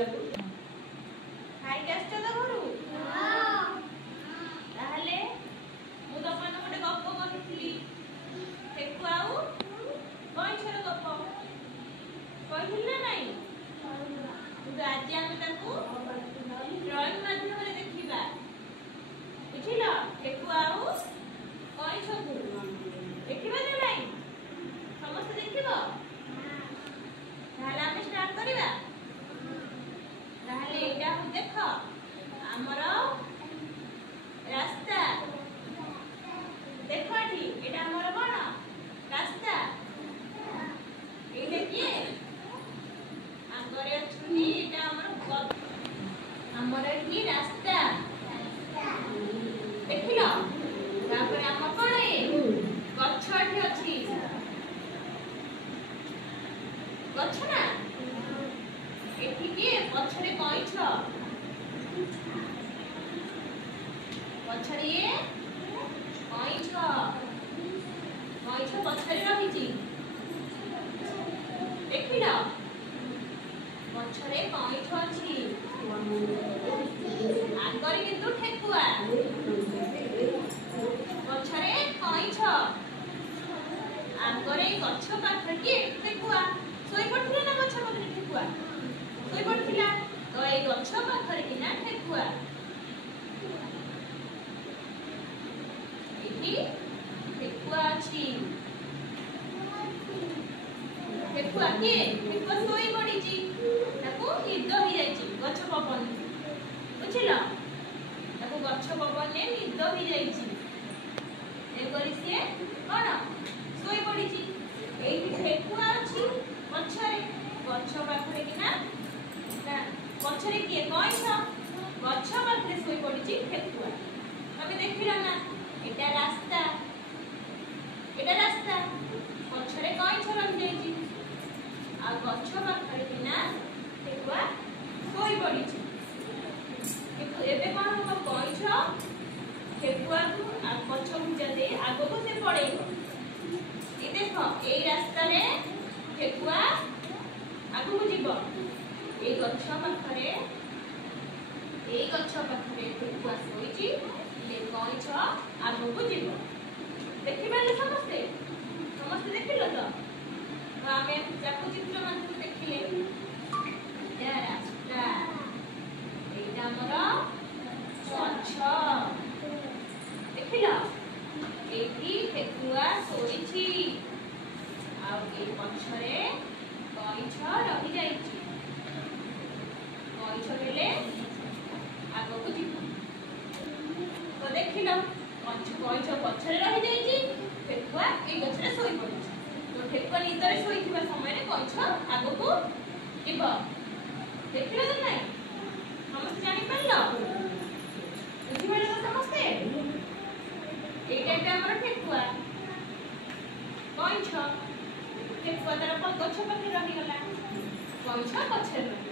ଖାଇକି ଆସିଛ ତ ଘରୁ? ତାହେଲେ ମୁଁ ତମମାନଙ୍କୁ ଗୋଟେ ଗପ କହିଥିଲି, ଠେକୁଆ ଆଉ କଇଁଛର ଗପ କହିଥିଲି ନା ନାଇଁ? କିନ୍ତୁ ଆଜି ଆମେ ତାକୁ ଡ୍ରଇଂ ମାଧ୍ୟମରେ ଦେଖିବା, ବୁଝିଲ? ଠେକୁଆ ଆଉ କଇଁଛକୁ ଦେଖିବା ନା ନାଇଁ? ସମସ୍ତେ ଦେଖିବ? ତାହେଲେ ଆମେ ଷ୍ଟାର୍ଟ କରିବା। ତାହେଲେ ଏଇଟା ଦେଖ ଆମର ରାସ୍ତା, ଦେଖ ଏଠି ଏଇଟା ଆମର କଣ ରାସ୍ତା, ଏଇଟା କିଏ ଆଗରେ ଅଛନ୍ତି, ଏଇଟା ଆମର ଏଠି ରାସ୍ତା, ଦେଖିଲ? ତାପରେ ଆମର କଣ ଗଛ ଏଠି ଅଛି, ଗଛ ନା ଏଠି କିଏ ପଛରେ କଇଁଛ, ପଛରେ କଇଁଛ, କଇଁଛ ପଛରେ ରହିଛି, ଦେଖିଲ? ପଛରେ କଇଁଛ ଅଛି, ଆଗରେ କିନ୍ତୁ ଠେକୁଆ, ପଛରେ କଇଁଛ, ଆଗରେ ଗଛ ପାଖରେ କିଏ ଠେକୁଆ ଶୋଇପଡ଼ିଥିଲା ନା ଗଛ ପାଖରେ ଠେକୁଆ ଶୋଇପଡ଼ିଥିଲା, ତ ଏଇ ଗଛ ପାଖରେ କିନା ଠେକୁଆ, ଏଠି ଠେକୁଆ ଅଛି, ଠେକୁଆ କିଏ ଠେକୁଆ ଶୋଇପଡ଼ିଛି, ତାକୁ ନିଦ ହେଇଯାଇଛି ଗଛ ପବନରେ, ବୁଝିଲ? ତାକୁ ଗଛ ପବନରେ ନିଦ ହେଇଯାଇଛି, ଏପରି ସିଏ କଣ ଶୋଇପଡ଼ିଛି। ଏଇଠି ଠେକୁଆ ଅଛି ପଛରେ, ଗଛ ପାଖରେ କିନା ପଛରେ କିଏ କଇଁଛ, ଗଛ ପାଖରେ ଶୋଇପଡ଼ିଛି ଠେକୁଆ। ତମେ ଦେଖିଲ ନା? ଏଇଟା ରାସ୍ତା, ଏଇଟା ରାସ୍ତା, ପଛରେ କଇଁଛ ରହିଯାଇଛି, ଆଉ ଗଛ ପାଖରେ କିନା ଠେକୁଆ ଶୋଇପଡ଼ିଛି। କିନ୍ତୁ ଏବେ କଣ ହବ, କଇଁଛ ଠେକୁଆକୁ ପଛ ଭୁଜା ଦେଇ ଆଗକୁ ସେ ପଳେଇବ। ଏ ଦେଖ ଏଇ ରାସ୍ତାରେ ଠେକୁଆ ଆଗକୁ ଯିବ, ଏଇ ଗଛ ପାଖରେ ଠେକୁଆ ଶୋଇଛି, କଇଁଛ ଆଗକୁ ଯିବ। ଦେଖିପାରିଲେ ସମସ୍ତେ? ସମସ୍ତେ ଦେଖିଲ ତ? ଆମେ ଚାକୁ ଚିତ୍ର ମାଧ୍ୟମରେ ଦେଖିଲେ ଏଇଟା ରାସ୍ତା, ଏଇଟା ଆମର ଗଛ, ଦେଖିଲ? ଏଇଠି ଠେକୁଆ ଶୋଇଛି, ଆଉ ଏଇ ପଛରେ କଇଁଛ ରହିଯାଇଛି, କଇଁଛ ହେଲେ ଆଗକୁ ଯିବ। ତ ଦେଖିଲ କଇଁଛ ପଛରେ ରହିଯାଇଛି, ଠେକୁଆ ଏଇ ଗଛରେ ଶୋଇପଡ଼ିଛି, ତ ଠେକୁଆ ନିଦରେ ଶୋଇଥିବା ସମୟରେ କଇଁଛ ଆଗକୁ ଯିବ। ଦେଖିଲ ନା ନାଇଁ? ସମସ୍ତେ ଜାଣିପାରିଲ? ବୁଝିପାରିଲ ତ ସମସ୍ତେ? এইটা একটা আমরা ঠেকুয়া কইছ ঠেকুয়া তার গছ পাখে রহি গলা কইছ পছরে